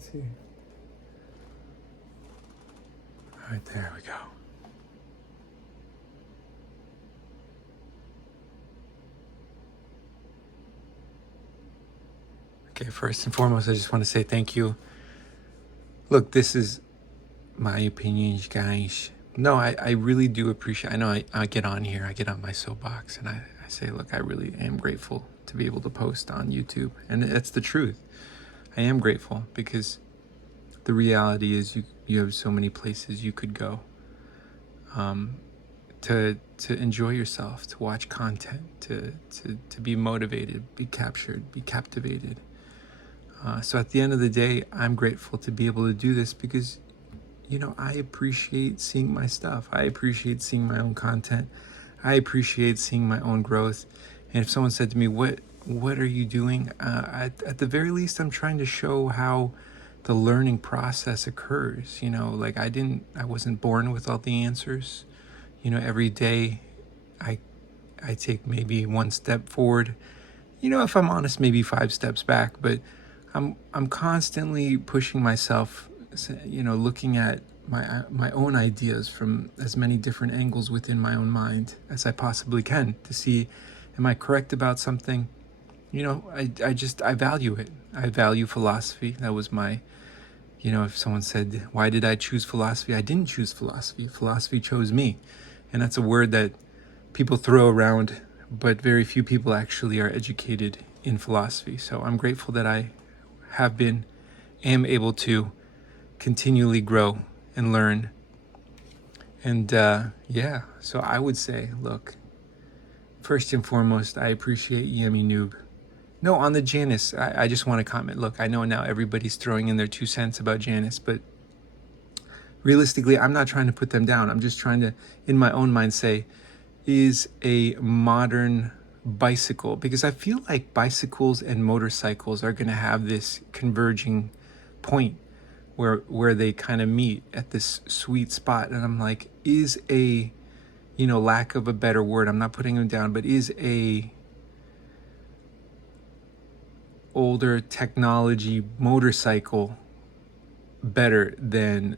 Let's see. All right, there we go. Okay, first and foremost, I just want to say thank you. Look, this is my opinions, guys. No, I really do appreciate. I know I get on here, I get on my soapbox, and I say, look, I really am grateful to be able to post on YouTube, and that's the truth. I am grateful because the reality is you have so many places you could go to enjoy yourself, to watch content, to be motivated, be captured, be captivated. So at the end of the day, I'm grateful to be able to do this because, you know, I appreciate seeing my stuff. I appreciate seeing my own content. I appreciate seeing my own growth. And if someone said to me, what are you doing? At the very least, I'm trying to show how the learning process occurs. You know, like I wasn't born with all the answers. You know, every day I take maybe one step forward. You know, if I'm honest, maybe 5 steps back, but I'm constantly pushing myself, you know, looking at my own ideas from as many different angles within my own mind as I possibly can to see, am I correct about something? You know, I value it. I value philosophy. That was my, you know, if someone said, why did I choose philosophy? I didn't choose philosophy. Philosophy chose me. And that's a word that people throw around, but very few people actually are educated in philosophy. So I'm grateful that I am able to continually grow and learn. And yeah, so I would say, look, first and foremost, I appreciate Yummy Noob. No, on the Janice, I just want to comment. Look, I know now everybody's throwing in their 2 cents about Janice, but realistically, I'm not trying to put them down. I'm just trying to, in my own mind, say, is a modern bicycle, because I feel like bicycles and motorcycles are going to have this converging point where they kind of meet at this sweet spot. And I'm like, is a, you know, lack of a better word, I'm not putting them down, but is a older technology motorcycle better than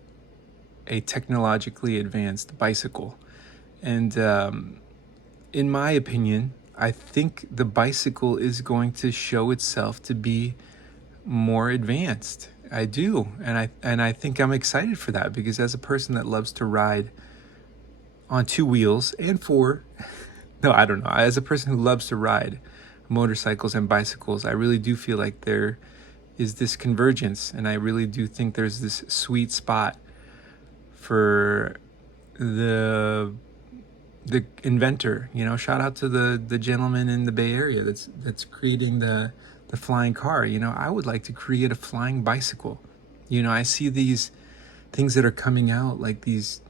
a technologically advanced bicycle? And in my opinion, I think the bicycle is going to show itself to be more advanced. I do, and I think I'm excited for that, because as a person that loves to ride on 2 wheels and 4, no, I don't know. As a person who loves to ride motorcycles and bicycles, I really do feel like there is this convergence, and I really do think there's this sweet spot for the inventor. You know, shout out to the gentleman in the Bay Area that's creating the flying car. You know, I would like to create a flying bicycle. You know, I see these things that are coming out, like these,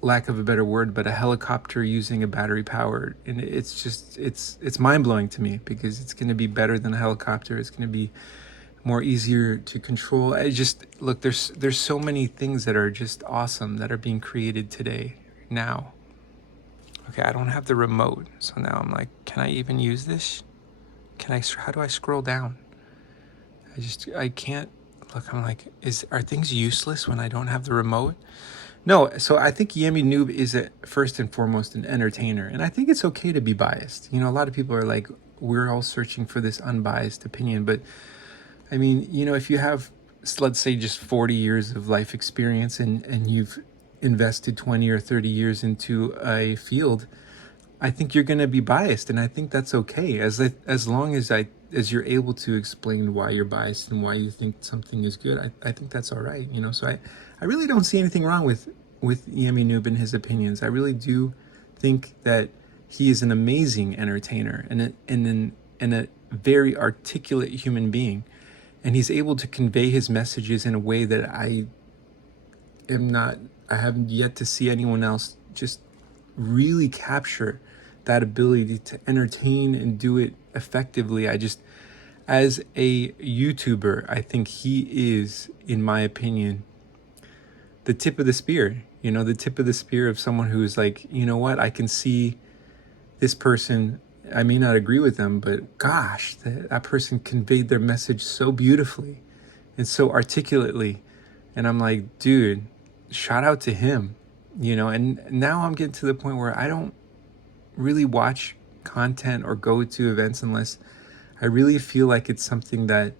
lack of a better word, but a helicopter using a battery powered, and it's just it's mind-blowing to me, because it's going to be better than a helicopter. It's going to be more easier to control. I just, look, there's so many things that are just awesome that are being created today now. Okay, I don't have the remote, so now I'm like, can I even use this? How do I scroll down? I can't. Look, I'm like, are things useless when I don't have the remote? No, so I think Yummy Noob is first and foremost an entertainer, and I think it's okay to be biased. You know, a lot of people are like, we're all searching for this unbiased opinion, but I mean, you know, if you have, let's say, just 40 years of life experience, and you've invested 20 or 30 years into a field, I think you're going to be biased, and I think that's okay, as long as you're able to explain why you're biased and why you think something is good. I think that's all right, you know. So I really don't see anything wrong with Yummy Noob and his opinions. I really do think that he is an amazing entertainer and a very articulate human being, and he's able to convey his messages in a way that I haven't yet to see anyone else just really capture that ability to entertain and do it effectively. As a YouTuber, I think he is, in my opinion, the tip of the spear. You know, the tip of the spear of someone who is like, you know what, I can see this person, I may not agree with them, but gosh, that person conveyed their message so beautifully. and so articulately. And I'm like, dude, shout out to him, and now I'm getting to the point where I don't really watch content or go to events unless I really feel like it's something that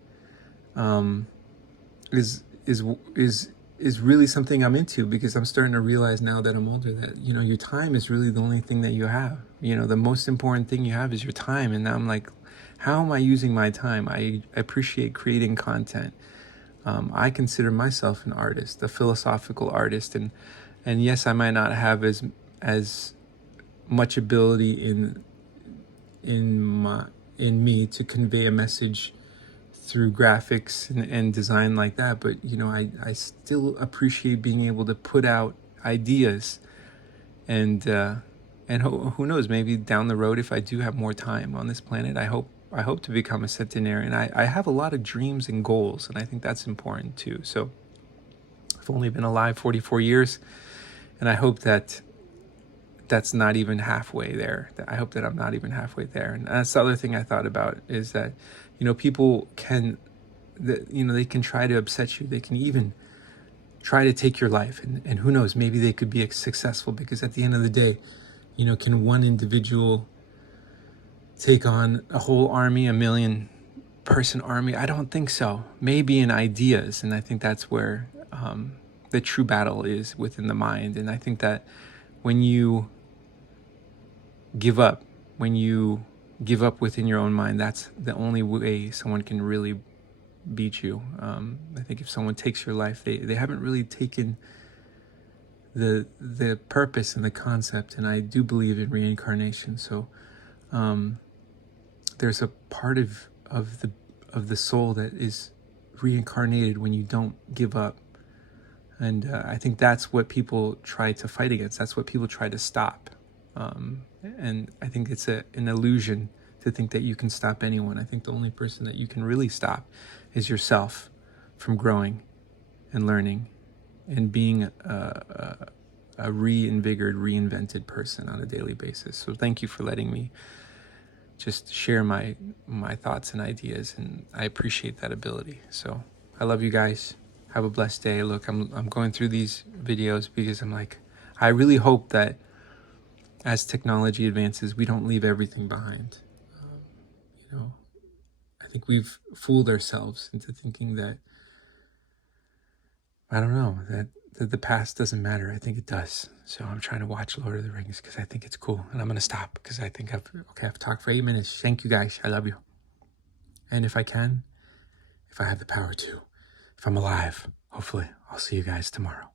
is is is really something I'm into, because I'm starting to realize now that I'm older that your time is really the only thing that you have. The most important thing you have is your time. And now I'm like, how am I using my time? I appreciate creating content. I consider myself an artist, a philosophical artist, and yes, I might not have as much ability in me to convey a message through graphics and design like that, but I still appreciate being able to put out ideas, and who knows, maybe down the road, if I do have more time on this planet, I hope to become a centenarian. I have a lot of dreams and goals, and I think that's important too. So I've only been alive 44 years, and I hope that that's not even halfway there. I hope that I'm not even halfway there. And that's the other thing I thought about, is that, people can, they can try to upset you. They can even try to take your life. And who knows, maybe they could be successful, because at the end of the day, can one individual take on a whole army, a 1,000,000-person army? I don't think so. Maybe in ideas. And I think that's where the true battle is, within the mind. And I think that when you give up within your own mind, that's the only way someone can really beat you. I think if someone takes your life, they haven't really taken the purpose and the concept. And I do believe in reincarnation. So there's a part of the soul that is reincarnated when you don't give up. And I think that's what people try to fight against. That's what people try to stop. And I think it's an illusion to think that you can stop anyone. I think the only person that you can really stop is yourself from growing and learning and being a reinvented person on a daily basis. So thank you for letting me just share my thoughts and ideas, and I appreciate that ability. So I love you guys. Have a blessed day. Look, I'm going through these videos because I'm like, I really hope that as technology advances, we don't leave everything behind. I think we've fooled ourselves into thinking that, I don't know, that the past doesn't matter. I think it does. So I'm trying to watch Lord of the Rings because I think it's cool. And I'm going to stop because I think I've talked for 8 minutes. Thank you guys. I love you. And if I have the power to, if I'm alive, hopefully I'll see you guys tomorrow.